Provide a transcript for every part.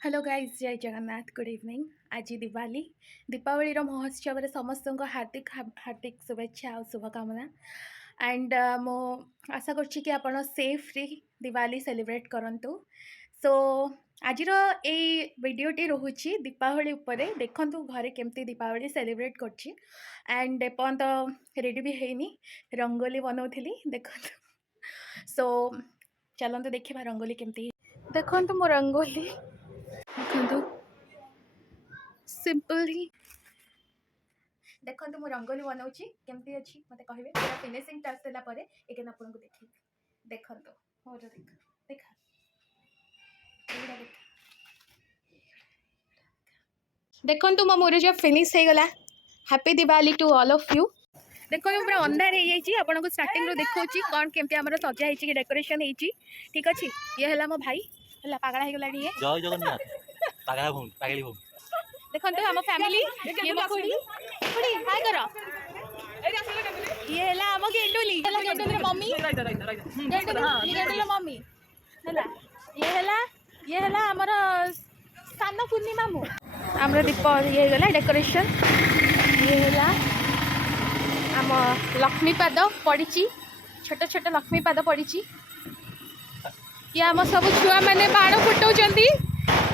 Hello guys, जय Jagannath. Good evening. आज दिवाली दीपावली महोत्सव समस्त को हार्दिक हार्दिक शुभेच्छा और शुभकामना। एंड मो आशा करछि कि आपण सेफ्री दिवाली सेलिब्रेट करंतु। सो आज वीडियोटी रोचे दीपावली उपरे देखंतु घरे केमती दीपावली सेलिब्रेट करछि। एंड एपर्यंत रेडी भी हैनी, रंगोली बनाउथिली देखंतु। सो चलंतु देखिबा रंगोली केमती। देखंतु मो रंगोली देखो सिंपली देखो मु रंगोली बनाऊँगी केमती अच्छी मत कहे पूरा फिनिशिंग टच देला परे एक आपको देखी देखो मोर देख देखा देखो मो मोर जो फिनिश हो गला। Happy Diwali to all of you. देखो पूरा अंधार हो जाइए आपको स्टार्टिंग रू देखा कौन केमती आम सजा है डेकोरेशन होती। ठीक अच्छे ये है मो भाई है पागला हो गला ये जय जगन्नाथ पागला भूमि पागली भूमि देखो हम फैमिली ये मो खुड़ी खुड़ी हाय करो ये है आम गेंडुली गेंडुली मम्मी गेंडुली मम्मी है ये है आमर सान पूर्णिमा मु आमर दीप ये गला डेकोरेशन ये है आम लक्ष्मीपाद पड़ी छोट छोट लक्ष्मीपाद पड़ी ये आम सब छुआ मैंने बाण फुटाऊँ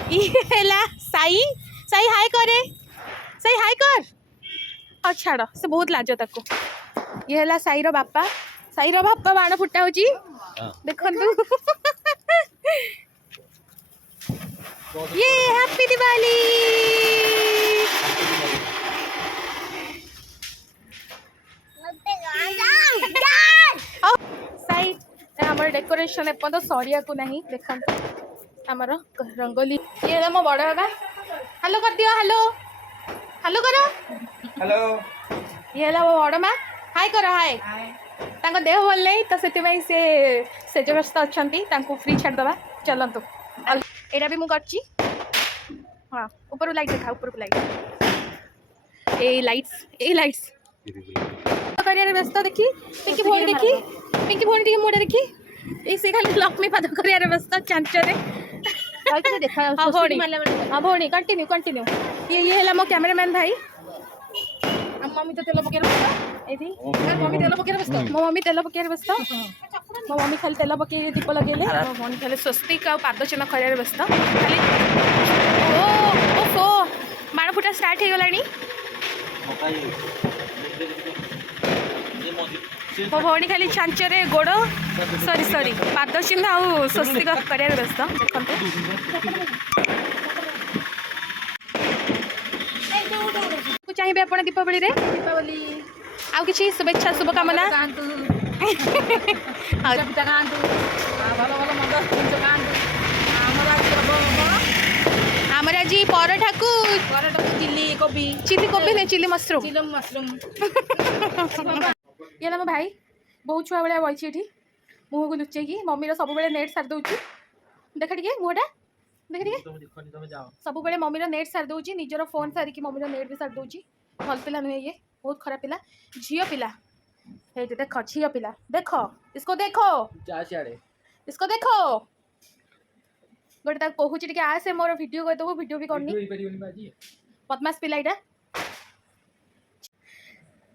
ये है साई साई हाय करे साई हाय कर और छाड़ से बहुत लाज ताको ये है साईर बापा बाण फुटा देखु ये हैप्पी दिवाली साई हमर डेकोरेशन एपर्यंत सरिया को नहीं देखो आमर रंगोली ये है मो बड़ बाबा हेलो कर दियो हेलो हेलो करो हेलो ये है मो बड़ माँ हाय करो हाय तांको देह भल नहीं तो से सेजग्रस्त अच्छा फ्री छाड़दे चलतु यहाँ भी मुझे हाँ ऊपर लाइट देखा ऊपर को लाइट ए लाइट्स कर व्यस्त देखी पिंकी भोनी देखी मुझे देखी ये खाली लक्ष्मी पाद कर व्यस्त चांचरे हाँ भौणी कंटिन्यू ये है मो कैमरामैन भाई मम्मी तो तेल पकेर मम्मी तेल पकेर व्यस्त मो मम्मी तेल पकेर व्यस्त मो मम्मी खाली तेल पके दीप लगे मो भौणी खाली स्वस्तिक आ पाद चिन्ह कर व्यस्त खाली ओ बाण फुटा स्टार्ट हो गलानी मो भौणी खाली छांचरे गोड़ सॉरी पाद चिन्ह आ स्वस्तिक कर व्यस्त देखते चाहिए आप दीपावली दीपावली आउ कि शुभेच्छा शुभकामना आमर आज पराठा को चिली कोबी नहीं चिली मशरूम ये ना मो भाई बहुत छुआ भाया बही मुह को लुचेकी मम्मी सब नेट सारी दूसरी देख टे मुहटा देख सब मम्मी नेट सारी दूसरी निजर फोन सारिकी मम्मी नेट भी सारी दूसरी भल पिला नुहे ये बहुत खराब पिला झील पिला देख झील पिला देख इसको गोटे कहूँ टे आसे मोर वीडियो करदेव वीडियो भी करनी बदमाश पिला यहाँ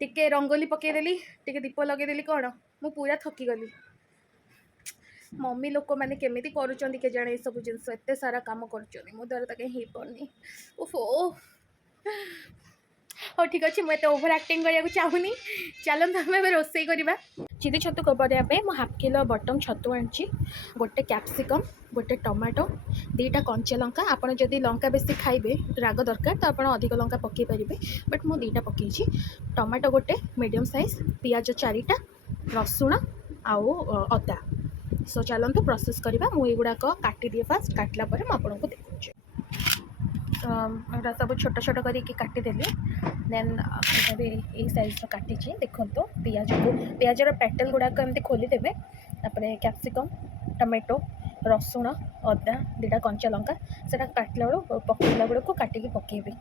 टिके रंगोली पकईदेली टिके दीप लगेदेली कौन मु पूरा थकी गली मम्मी लोक मैंने केमी करुँच के जाने सब जिनस एत सारा कम कर मो द्वारा तो कहीं हो पानी ओफो हाँ ठीक अच्छे मुझे ओभर एक्टिंग करने चाहूनी चलते आम रोसे करवा चिली छतु करने मुझे हाफ किलो बटम छतु आनी गोटे कैप्सिकम गोटे टमाटो दीटा कंचा लंका आपड़ जदि लंका बेसी खाइबे राग दरकार तो आप अधिक लंका पकई पारे बट मु दीटा पकई टमाटो गोटे मीडियम साइज पियाज 4टा रसुण आउ अदा सो चलतु प्रोसेस करवा मुझुड़ाक काटी दिए फास्ट काटला आपको देखुचे सब छोट छोट करके काटिदेली देन भी यही साइज काटी देखो पियाजर पेटल गुड़ाक एमती खोलीदेवे कैप्सिकम टमाटो रसुण अदा दीटा कंचा लंका से काटला बेलू पकईला बेलू काटिकी पकेबी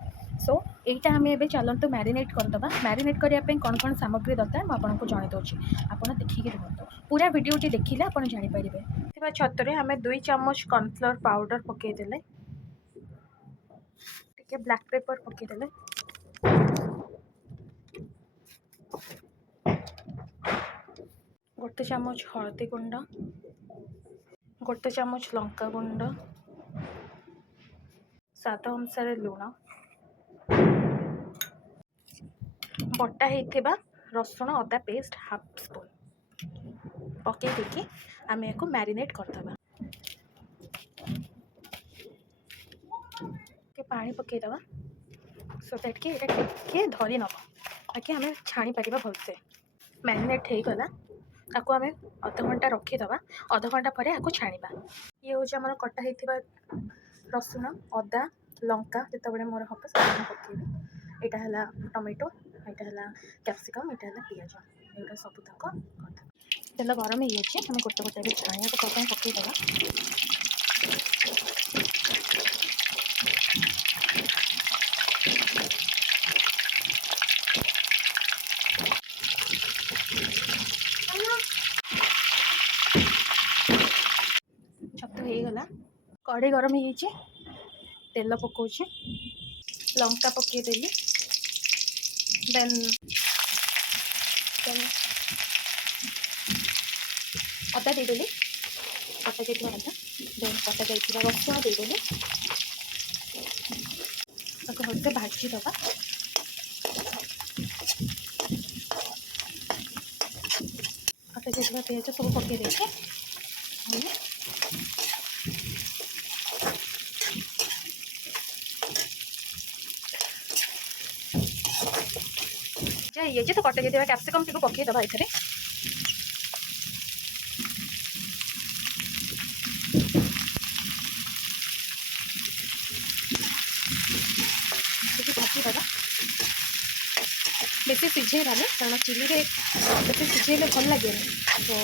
सो यहीटा आम ए चलतु मैरिनेट करदे मैरिनेट करने कौन कौन सामग्री दरकार मुझे जन दूसरी आपड़ देखिए रुहतु पूरा वीडियोटी देखिले आप जापर छतुरे आम 2 चामच कॉर्नफ्लोर पाउडर पकईदे टिके ब्लैक पेपर पकईदे गोटे चामच हलदी गुंड गोटे चामच लंका गुंड स्वाद अनुसार लुण बटा होता रसुण अदा पेस्ट हाफ स्पून पकई देकी आम या मैरिनेट करदे पानी पकईदे सो दैट कि टे धरी नब ताकि आम छाणी पार भलसे मैरिनेट हो गला ताको आम अध घंटा रखीदे अध घंटा पर आपको छाणा ये हूँ आम कटा होता रसुण अदा लंका जिते मोर हम से पकईबी यहाँ है टमेटो यहाँ है कैप्सिकम यहाँ है पिज एटा सब तक तेल गरम हो आम गोटे गोटे छाणिया पकईदे छतु हो गला कड़े गरम हो तेल पकाउछि लंका पकईदेली देन अदा देदेली कटा जाइए अदा देन कटा जाइए रसुण देदेली भलसे भाजीदबा कटा जाइए पिज सब पकई देखे ये तो कटा जाइए कैप्सिकम टी पकईदबा ये भाजीदबा बेसी सिझेबानी कारण चिली बेसी सिझेले भल लगे तो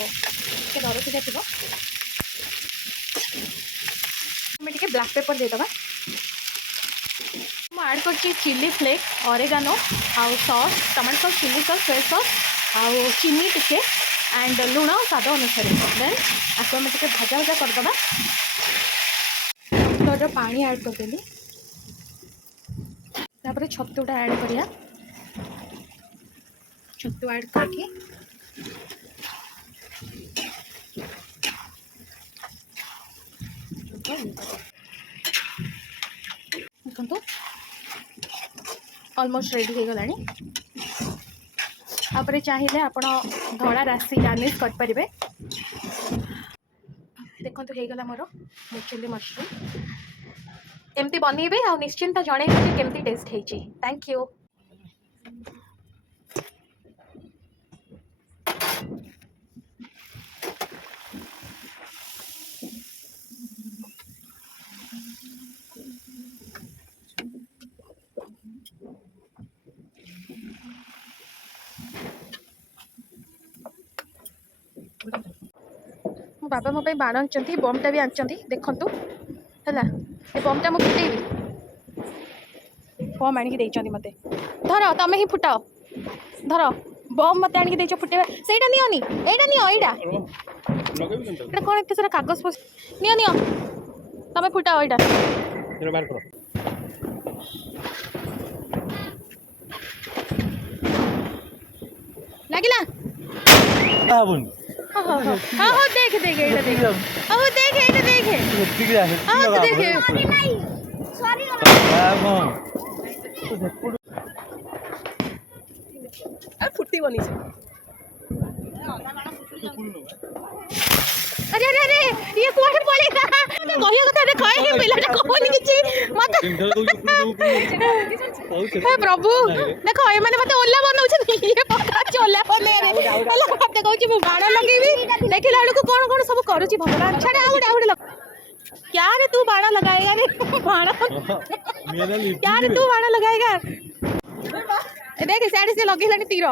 दर सीधा थी टे ब्लैक पेपर देदबा ऐड कर चिली फ्लेक्स ऑरिगानो आउ sauce tomato sauce chili sauce soya sauce आउ चीनी टिके एंड लुण स्वाद अनुसार देन आपको आम टे भजा भजा करदबा तो पानी ऐड करदेली तापर छतुटा ऐड करिया छतु ऐड करके देखो ऑलमोस्ट रेडी हो गलानी आपरे चाहिए आप धड़ा राशि गार्निश करें देखो हो गला मोर चिली मशरूम एमती बनइबे आ निश्चिंत जन केमती टेस्ट होती थैंक यू मो बाबा मो बाण आनी बमटा भी आनी देखु है ये बमटा मुझे फुटेबी बम आणिक मत धर तुम ही फुटाओ धर बम मत आणिक फुटेबा से नियोनी यहाँ कौन एत सारा कागज फस नियो तुम फुटाओ यहाँ लगिला हाँ देख देख ये देख अब देख ये देख हाँ देख अब फुट्टी बनी से अरे अरे अरे ये कुआडे पळेगा मते कहिया कथा रे कहि पिलाटा कहनी किछि मते हे प्रभु देखो ए माने मते ओला बनौ छ ये पका चोला बने रे अल्लाह मते कहू छी मु बाण लगेबी देखिला लको कोन कोन सब करू छी भगवान छाड़े आउडे लग क्या रे तू बाण लगाएगा रे बाण क्या रे तू बाण लगाएगा देख साइड से लगेलानी तीर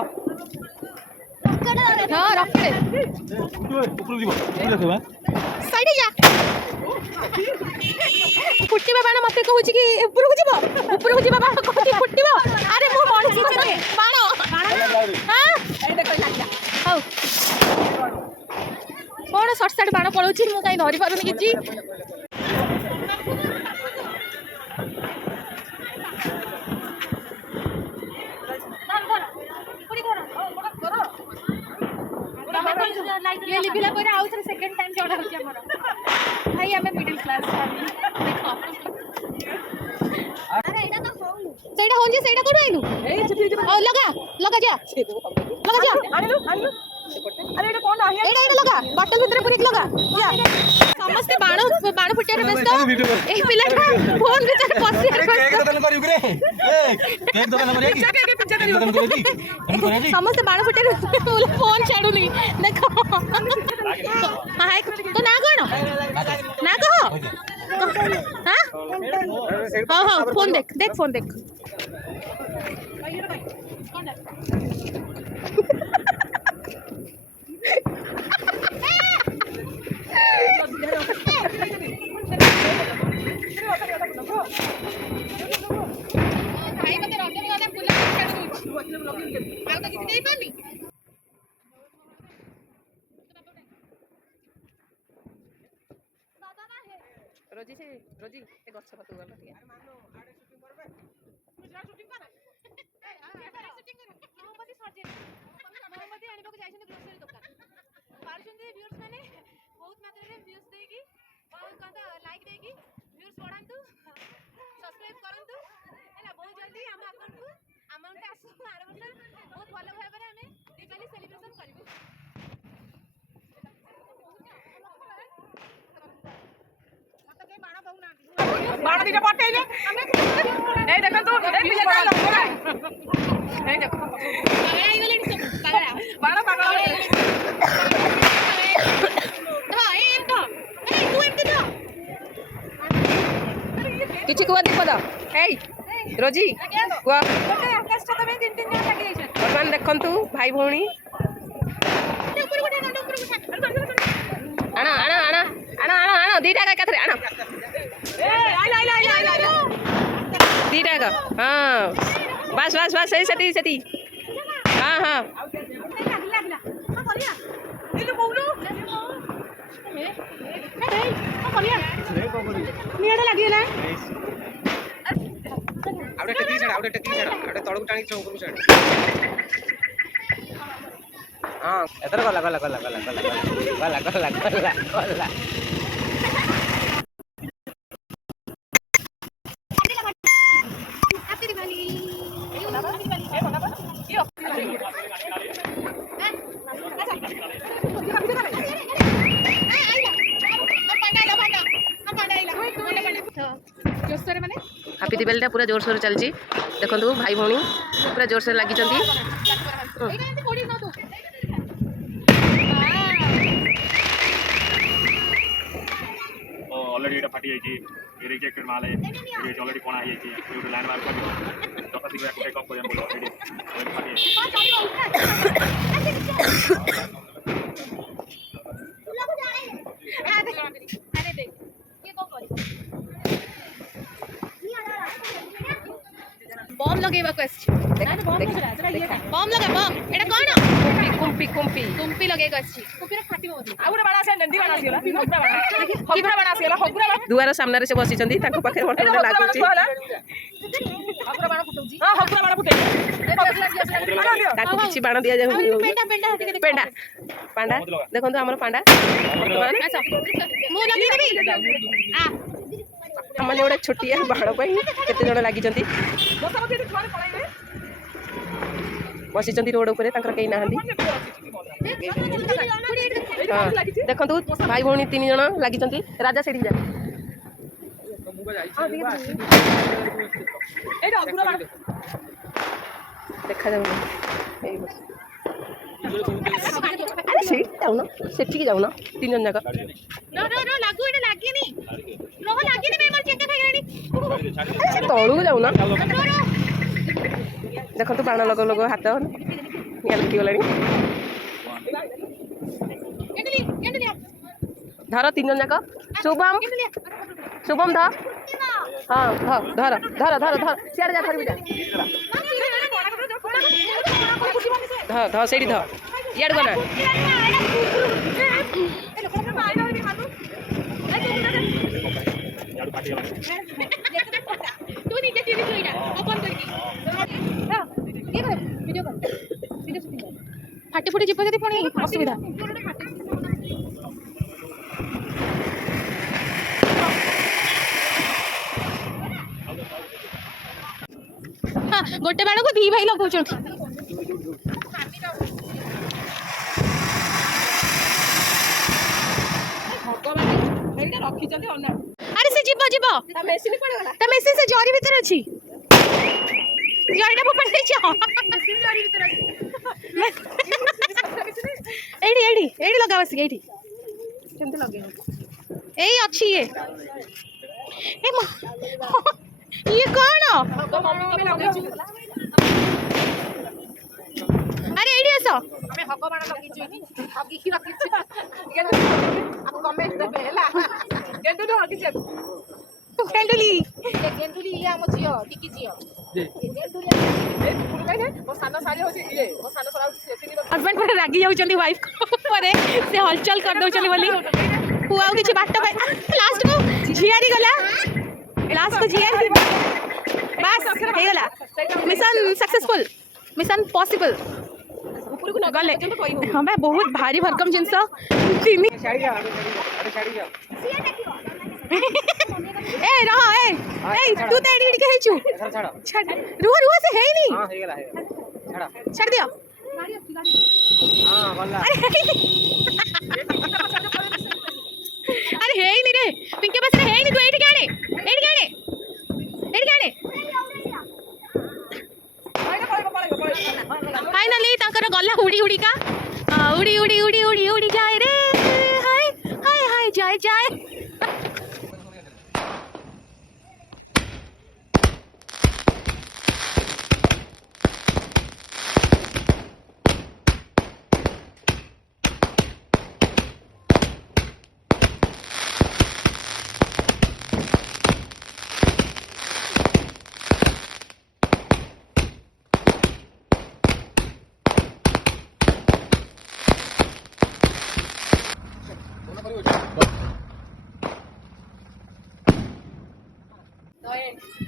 हाँ रख दे साइड जा फुटिबा बाण मते कहू छी कि ऊपर को जीवा बाण कहती फुटिबा अरे मो मणसी छे बाण हां ए देखो लागिला हाउ कोन शॉर्ट शॉट बाण पळौ छी मु काई धरि पारुनी किछि ये लिखिला पर आउ थरे सेकंड टाइम जोड़ा होची हमर भाई हमें मिडिल क्लास देखो अरे एटा तो होउ सेटा होंजी सेटा कोड आइलु ए ओ लगा जा आनिलु अरे एटा कोन आही एटा लगा बॉटल भीतर पूरी लगा जा समस्त बाण फुटिया रे व्यस्त ए पिलाटा फोन भीतर पसी रे केक दुकान करियो रे केक दुकान करियो की केक दुकान करियो की समस्त बाण फुटिया रे फोन छाडुनी देखो हाय तो ना कोन ना कहो हां हां फोन देख फोन देख भाई मते रंजन गाने फुला छाड़ दूची आ तो किसी देई पानी रोजी से रोजी ए गछ पतु गला ठीक है शूटिंग कर शूटिंग कर मोहम्मदी सर्जरी मोहम्मदी आनी को जाइछन ग्रोसरी दुकान पारछन दे व्यूअर्स माने बहुत मात्रा रे व्यूज देगी और कहता लाइक देगी व्यूअर्स बढ़ांतु सब्सक्राइब करंतु हैला बहुत जल्दी हम अकाउंट को अमाउंट आसु आर वर्ष बहुत भलो भाबे रे हमें दिवाली सेलिब्रेशन करिबु बाण दिटा पटेइले ए देखो तू ए पिले जा लंगरा ए देखो पागल आई गले पागल बाण पागल तो ए तू एमती तो किछि कुआ दीप द ए रोजी कुआ गोटे आकाश तो में तीन जण लागी जाइछन भगवान देखंतु भाई भौणी ऊपर उठा आना आना आना आना आना आना दीटा का कथरे आना ए आइला दीटा का हां बस बस बस सही सती हां हां लागला हां करिया दिलु बोलू ए हां करिया नियाडा लागिला आवडे टेकी छाड़ आवडे तळକୁ टाणी चौकरू छाड़ हां एतर गला हैप्पी दिवाली हैप्पी दिवाली पूरा जोर सोर चलची देखंतु भाई भौणी पूरा जोर सोर लागी चंदी ऑलरेडी এটা ফাটি যাইছি এই রিজেক্টেড মাল এই অলরেডি কোনা হই যাইছি এই লাইন মার্ক করে যত শীঘ্র একটা টেক অফ করে বলো অলরেডি ফাটি যাইছি अरे देख ये को करी बम लगेबा क्वेश्चन बम लगा बम एटा कोन कुंपी लगे गछि कुंपी रे फाटी होती आउरे बाणा से नंदी बाणा सिला हगुरा बाणा सिला दुआर सामने रे से बसी चंदी ताको पाखे मोटे लागुची हगुरा बाणा फुटौची हां हगुरा बाणा फुटे ताको किछि बाणा दिया जाऊ पेंडा पांडा देखंतु हमर पांडा अच्छा मु लगी देबी आ हमने ओडा छोटिया बाण पई केते जण लागी चंदी बसी चंदी रोड ऊपर ताकर कई नाहंदी देखंतु भाई भौणी तीन जण लागी चंदी राजा सेठी जा देखा जाऊ अरे सेठी जाऊ ना सेठी की जाऊ ना तीन जण जाक नो लागू एटा लागिनी रोह लागिनी बे मोर चेका खाइलानी से तळू जाऊ ना रो देखो तो बाण लग हाथ निया लगी गलानी धर तीन जन जाक शुभम ध हाँ धर सियाड़ जा धर ध से इड गना तू नीचे टीवी जोइरा ओपन करके हां ये कर वीडियो कर वीडियो शूटिंग कर फाटी फुटी जिप जदी पुणी असुविधा गोटे बाण को दी भाई लगाउछन अरे से जीव जीव ता मेसिन से जरी भीतर अछि जरीटा फोपड़ दे छ एडी एडी एडी लगा बस एडी କେମିତି ଲଗେଇବ एई अछि ये ए मा ये कौन ତ ମମ୍ମି କେବେ ଲଗେଇଛି अरे एडी आस ଆମେ ହଗ ବାଣ ଲଗେଇଛୁ ଏଠି ହଗିକି ରଖିଛୁ ଆମକୁ କମେଣ୍ଟ ଦେବେ ହେଲା ଗେଣ୍ଡୁଲି ହଗିଛୁ केंडुली ଗେଣ୍ଡୁଲି ଇଏ ଆମ ଝିଅ ଟିକି ଝିଅ ଗେଣ୍ଡୁଲି ଏ କୁକୁର କହିଲେ ମୋ ସାନ ସାରି ହଉଛି ଇଏ ମୋ ସାନ ସାରା ହଉଛି 3 ବର୍ଷ हस्बैंड पर रागी जाउचंदी वाइफ परे से हलचल कर दउचली बोली हुआ किछि बाट लास्ट को झियारी गला लास्ट को झियारी बस हे गला मिशन सक्सेसफुल मिशन पॉसिबल ଉପରକୁ ନ गले ଗଲେ କହିବୁ हां बे बहुत भारी भरकम जिंस तीन ଛାଡ଼ି ଯାଅ ଆରେ ଛାଡ଼ି ଯାଅ ए रहा ए तू तो एडी के हेचू ଏଥର ଛାଡ଼ छाड़ रुह रुह से है नहीं ହଁ ହେଇଗଲା ଛାଡ଼ छाड़ दियो ହଁ ଗଲା अरे है ही नहीं रे पिंके बस रे है ही नहीं तू एडी के आने फाइनली ताकर गला उड़ी उड़ी का उड़ी उड़ी उड़ी उड़ी उड़ी जाए रे हाय हाय हाय जाए जाए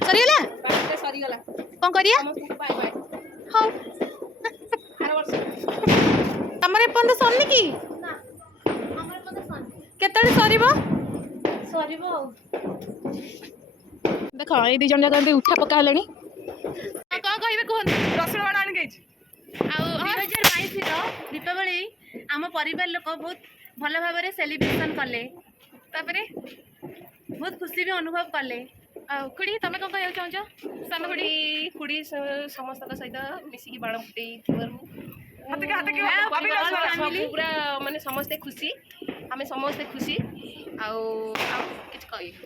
सरीला ସରିଗଲା कौन करिया ବାଏ ବାଏ हां ଆର ବର୍ଷ तमरे पन्द सन्नी की केतळे सरीबो देख ए दी जन जगह उठा पका हलणी कौन कहबे कोन ରସୁଣ ବାଣ ଆଣି ଦେଇଛି आ 2022 रो दीपावली आम परिवार लोक बहुत भल भाव सेलिब्रेशन कले तापरे बहुत खुशी भी अनुभव कले खुड़ी तमें कौन कहना चाहछ सान खुड़ी ଖୁଡ଼ି ସମସ୍ତଙ୍କ ସହିତ ମିଶିକି ବାଣ ଫୁଟେଇ ପୁରା ମାନେ ସମସ୍ତେ ଖୁସି ଆମେ ସମସ୍ତେ ଖୁସି ଆଉ କିଛି କହିବି